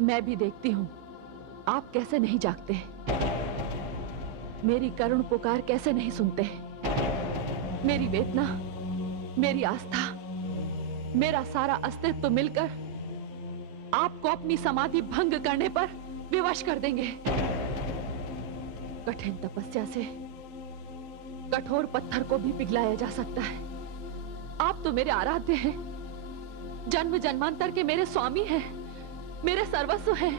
मैं भी देखती हूँ आप कैसे नहीं जागते, मेरी करुण पुकार कैसे नहीं सुनते। मेरी वेदना, मेरी आस्था, मेरा सारा अस्तित्व मिलकर आपको अपनी समाधि भंग करने पर विवश कर देंगे। कठिन तपस्या से कठोर पत्थर को भी पिघलाया जा सकता है। आप तो मेरे आराध्य हैं, जन्म जन्मांतर के मेरे स्वामी हैं, मेरे सर्वस्व हैं।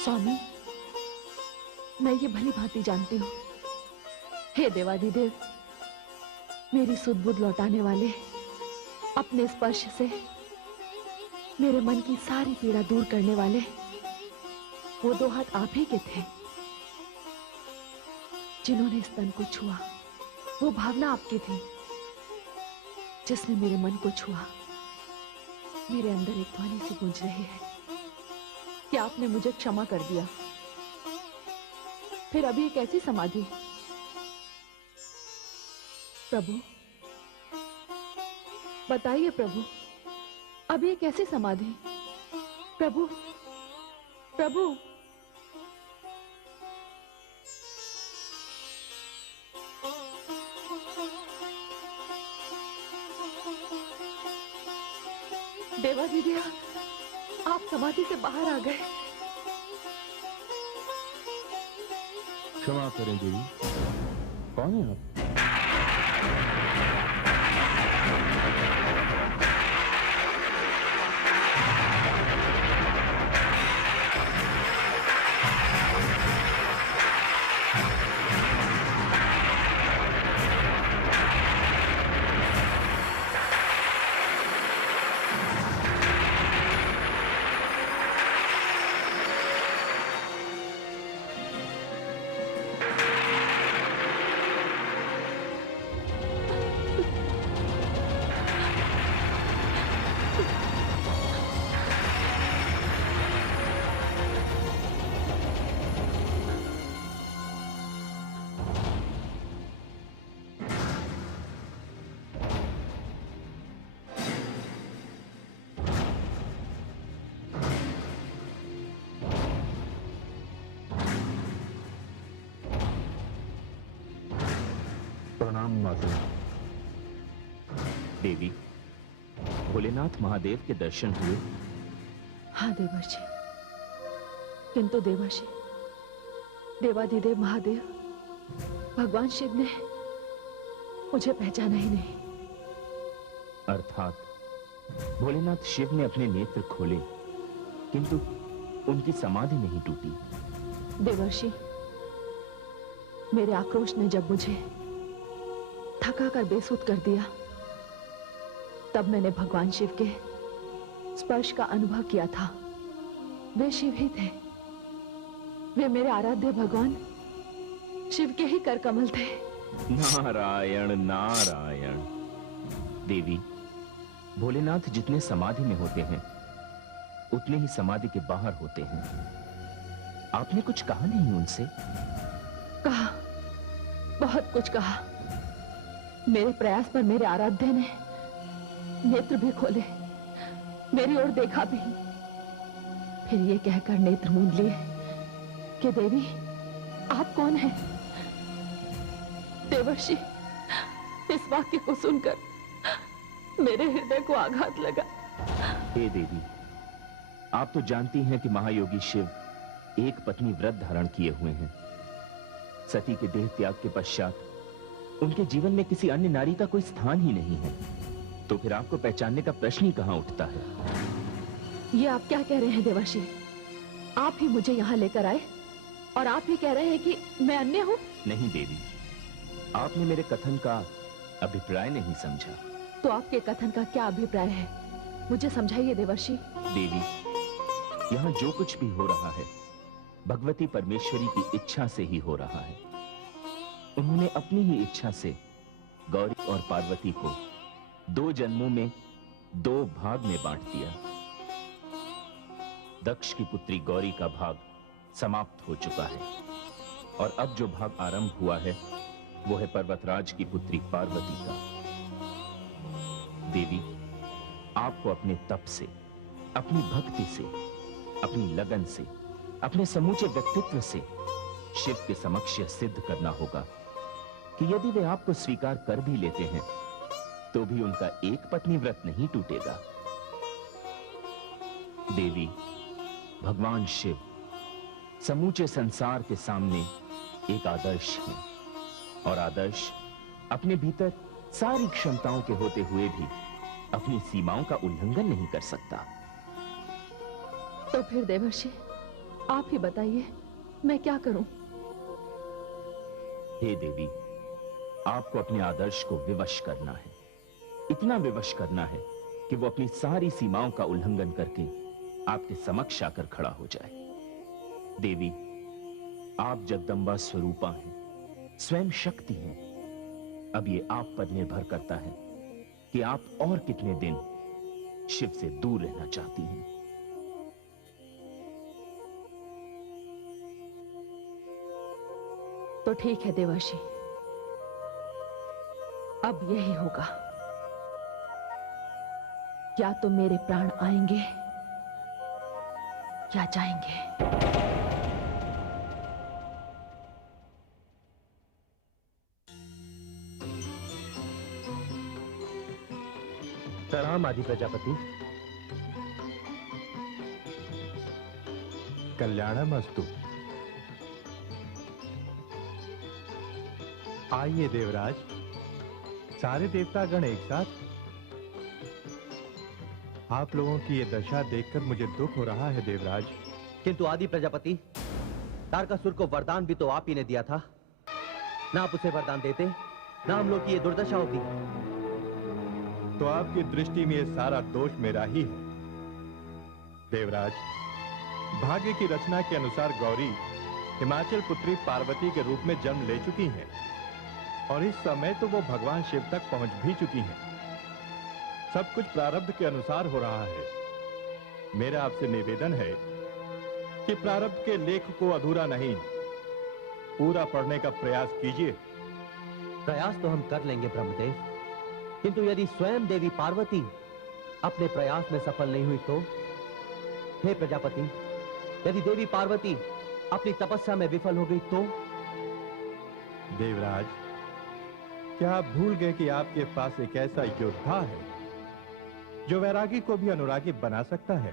स्वामी, मैं ये भली भांति जानती हूँ, हे देवाधिदेव, मेरी सुध बुध लौटाने वाले, अपने स्पर्श से मेरे मन की सारी पीड़ा दूर करने वाले वो दो हाथ आप ही के थे। जिन्होंने स्तन को छुआ, वो भावना आपकी थी। जिसने मेरे मन को छुआ, मेरे अंदर एक ध्वनि सी गूंज रही है कि आपने मुझे क्षमा कर दिया। फिर अभी एक ऐसी समाधि, प्रभु बताइए प्रभु, अभी एक ऐसी समाधि, प्रभु प्रभु। देवाधिदेव, आप समाधि से बाहर आ गए। क्षमा करें देवी, कौन है आप? प्रणाम माता। देवी, भोलेनाथ महादेव के दर्शन हुए? हाँ देवर्षि, किंतु देवर्षि, देवाधिदेव महादेव भगवान शिव ने मुझे पहचाना ही नहीं। अर्थात भोलेनाथ शिव ने अपने नेत्र खोले, किंतु उनकी समाधि नहीं टूटी। देवर्षि, मेरे आक्रोश ने जब मुझे थका कर बेसुध कर दिया, तब मैंने भगवान शिव के स्पर्श का अनुभव किया था। वे शिव ही थे, वे मेरे आराध्य भगवान शिव के ही कर कमल थे। नारायण नारायण। देवी, भोलेनाथ जितने समाधि में होते हैं, उतने ही समाधि के बाहर होते हैं। आपने कुछ कहा नहीं उनसे? कहा, बहुत कुछ कहा। मेरे प्रयास पर मेरे आराध्य ने नेत्र भी खोले, मेरी ओर देखा भी, फिर ये कहकर नेत्र मूंद लिए कि देवी आप कौन हैं? देवर्षि, इस वाक्य को सुनकर मेरे हृदय को आघात लगा। हे देवी, आप तो जानती हैं कि महायोगी शिव एक पत्नी व्रत धारण किए हुए हैं। सती के देह त्याग के पश्चात उनके जीवन में किसी अन्य नारी का कोई स्थान ही नहीं है। तो फिर आपको पहचानने का प्रश्न ही कहां उठता है? ये आप क्या कह रहे हैं देवर्षि? आप ही मुझे यहाँ लेकर आए और आप ही कह रहे हैं कि मैं अन्य हूँ? नहीं देवी, आपने मेरे कथन का अभिप्राय नहीं समझा। तो आपके कथन का क्या अभिप्राय है, मुझे समझाइए देवर्षि। देवी, यहाँ जो कुछ भी हो रहा है, भगवती परमेश्वरी की इच्छा से ही हो रहा है। उन्होंने अपनी ही इच्छा से गौरी और पार्वती को 2 जन्मों में 2 भाग में बांट दिया। दक्ष की पुत्री गौरी का भाग समाप्त हो चुका है और अब जो भाग आरंभ हुआ है वो है पर्वतराज की पुत्री पार्वती का। देवी, आपको अपने तप से, अपनी भक्ति से, अपनी लगन से, अपने समूचे व्यक्तित्व से शिव के समक्ष यह सिद्ध करना होगा कि यदि वे आपको स्वीकार कर भी लेते हैं तो भी उनका एक पत्नी व्रत नहीं टूटेगा। देवी, भगवान शिव समूचे संसार के सामने एक आदर्श है और आदर्श अपने भीतर सारी क्षमताओं के होते हुए भी अपनी सीमाओं का उल्लंघन नहीं कर सकता। तो फिर देवर्षि, आप ही बताइए, मैं क्या करूं? हे देवी, आपको अपने आदर्श को विवश करना है। इतना विवश करना है कि वो अपनी सारी सीमाओं का उल्लंघन करके आपके समक्ष आकर खड़ा हो जाए। देवी, आप जगदंबा स्वरूपा हैं, स्वयं शक्ति हैं। अब ये आप पर निर्भर करता है कि आप और कितने दिन शिव से दूर रहना चाहती हैं। तो ठीक है देवर्षि, अब यही होगा। या तो मेरे प्राण आएंगे या जाएंगे। प्रणाम आदि प्रजापति। कल्याणमस्तु। आइए देवराज, सारे देवतागण एक साथ। आप लोगों की ये दशा देखकर मुझे दुख हो रहा है देवराज। किंतु आदि प्रजापति, तारकासुर को वरदान भी तो आप ही ने दिया था। ना आप उसे वरदान देते, ना हम लोग की ये दुर्दशा होती। तो आपकी दृष्टि में ये सारा दोष मेरा ही है देवराज। भाग्य की रचना के अनुसार गौरी हिमाचल पुत्री पार्वती के रूप में जन्म ले चुकी हैं और इस समय तो वो भगवान शिव तक पहुंच भी चुकी हैं। सब कुछ प्रारब्ध के अनुसार हो रहा है। मेरा आपसे निवेदन है कि प्रारब्ध के लेख को अधूरा नहीं, पूरा पढ़ने का प्रयास कीजिए। प्रयास तो हम कर लेंगे ब्रह्मदेव, किंतु यदि स्वयं देवी पार्वती अपने प्रयास में सफल नहीं हुई तो? हे प्रजापति, यदि देवी पार्वती अपनी तपस्या में विफल हो गई तो? देवराज, क्या आप भूल गए कि आपके पास एक ऐसा योद्धा है जो वैरागी को भी अनुरागी बना सकता है,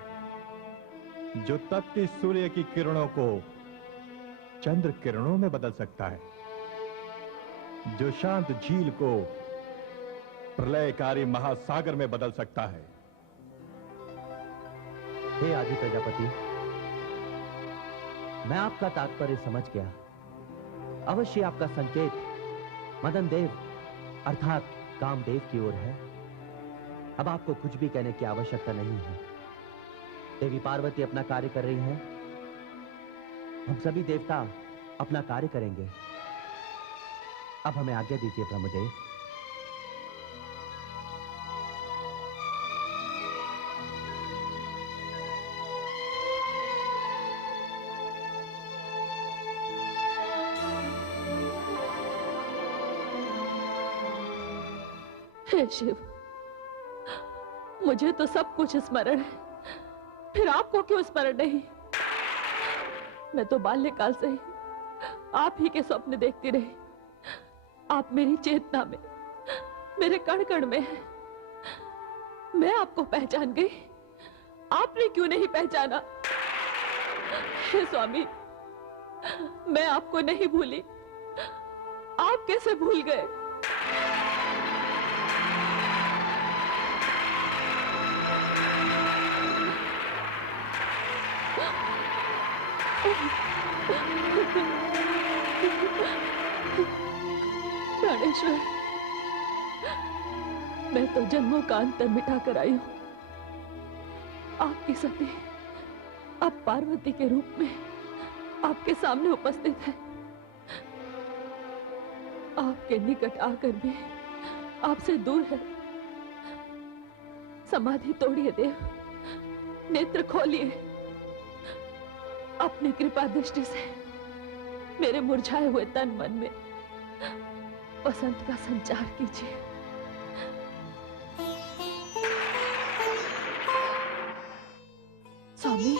जो तपती सूर्य की किरणों को चंद्र किरणों में बदल सकता है, जो शांत झील को प्रलयकारी महासागर में बदल सकता है। हे आदि प्रजापति, मैं आपका तात्पर्य समझ गया। अवश्य आपका संकेत मदन देव अर्थात कामदेव की ओर है। अब आपको कुछ भी कहने की आवश्यकता नहीं है। देवी पार्वती अपना कार्य कर रही हैं, हम सभी देवता अपना कार्य करेंगे। अब हमें आज्ञा दीजिए ब्रह्मदेव। हे शिव, मुझे तो सब कुछ स्मरण है, फिर आपको क्यों स्मरण नहीं? मैं तो बाल्यकाल से ही आप ही के स्वप्न देखती रही। आप मेरी चेतना में, मेरे कण कण में हैं। मैं आपको पहचान गई, आपने क्यों नहीं पहचाना? हे स्वामी, मैं आपको नहीं भूली, आप कैसे भूल गए? प्राणेश्वर, मैं तो जन्मों का अंतर मिटा कर आई हूं। आपकी सती अब पार्वती के रूप में आपके सामने उपस्थित है। आपके निकट आकर भी आपसे दूर है। समाधि तोड़िए देव, नेत्र खोलिए। अपनी कृपा दृष्टि से मेरे मुरझाए हुए तन मन में वसंत का संचार कीजिए। स्वामी,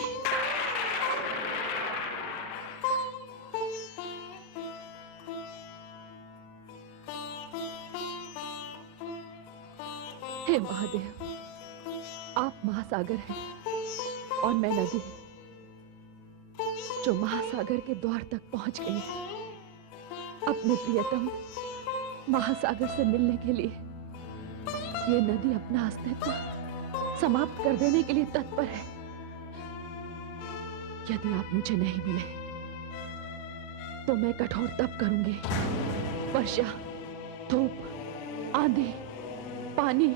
हे महादेव, आप महासागर हैं और मैं नदी जो महासागर के द्वार तक पहुंच गई है। अपने प्रियतम महासागर से मिलने के लिए ये नदी अपना अस्तित्व समाप्त कर देने के लिए तत्पर है। यदि आप मुझे नहीं मिले तो मैं कठोर तप करूंगी। वर्षा, धूप, आंधी, पानी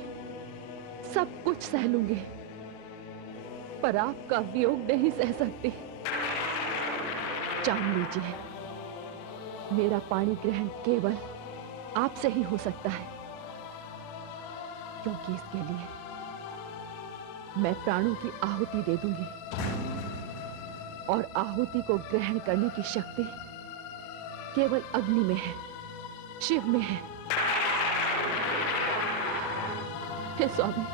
सब कुछ सह लूंगी, पर आपका वियोग नहीं सह सकती। जान लीजिए, मेरा पानी ग्रहण केवल आपसे ही हो सकता है, क्योंकि इसके लिए मैं प्राणों की आहुति दे दूंगी, और आहुति को ग्रहण करने की शक्ति केवल अग्नि में है, शिव में है। हे स्वामी,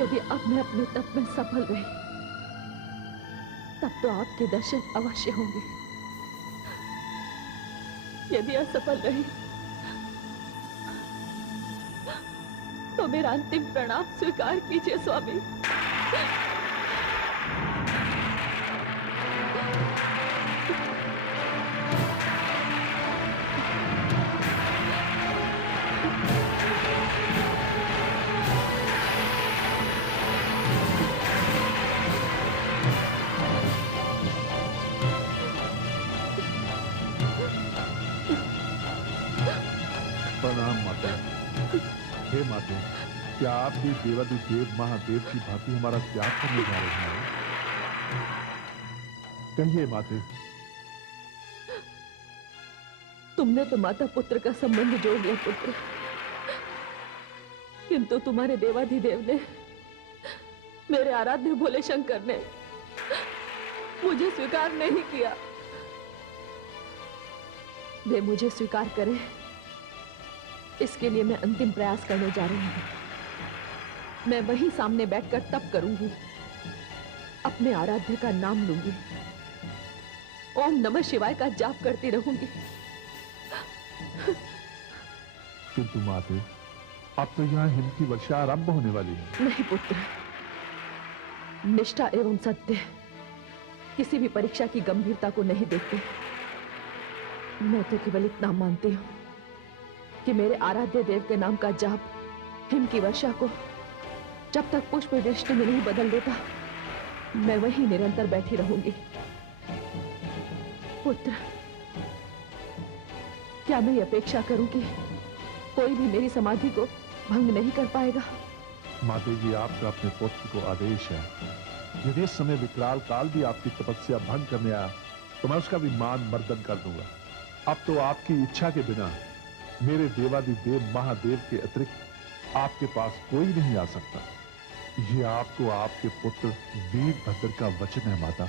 यदि अब मैं अपने तप में सफल रही, तब तो आपके दर्शन अवश्य होंगे। यदि असफल रही तो मेरा अंतिम प्रणाम स्वीकार कीजिए स्वामी। प्रणाम माता। हे माता, क्या आप भी देवादिदेव महादेव की भांति हमारा त्याग करने जा रहे हैं? कहिए माते। तुमने तो माता पुत्र का संबंध जोड़ लिया पुत्र, किंतु तुम्हारे देवाधिदेव ने, मेरे आराध्य भोले शंकर ने मुझे स्वीकार नहीं किया। वे मुझे स्वीकार करें, इसके लिए मैं अंतिम प्रयास करने जा रही हूं। मैं वहीं सामने बैठकर तप करूंगी, अपने आराध्य का नाम लूंगी, ओम नमः शिवाय का जाप करती रहूंगी। किंतु माते, अब तो यहाँ हिम की वर्षा आरंभ होने वाली है। नहीं पुत्र, निष्ठा एवं सत्य किसी भी परीक्षा की गंभीरता को नहीं देखते। मैं तो केवल इतना मानती हूं कि मेरे आराध्य देव के नाम का जाप हिम की वर्षा को जब तक पुष्प दृष्टि में नहीं बदल देता, मैं वहीं निरंतर बैठी रहूंगी। पुत्र, क्या मैं ये अपेक्षा करूं कि कोई भी मेरी समाधि को भंग नहीं कर पाएगा? माते जी, आपका अपने पुत्र को आदेश है, यदि इस समय विकराल काल भी आपकी तपस्या भंग करने आया तो मैं उसका भी मान मर्दन कर दूंगा। अब तो आपकी इच्छा के बिना मेरे देवादिदेव महादेव के अतिरिक्त आपके पास कोई नहीं आ सकता। ये आपको आपके पुत्र वीरभद्र का वचन है माता।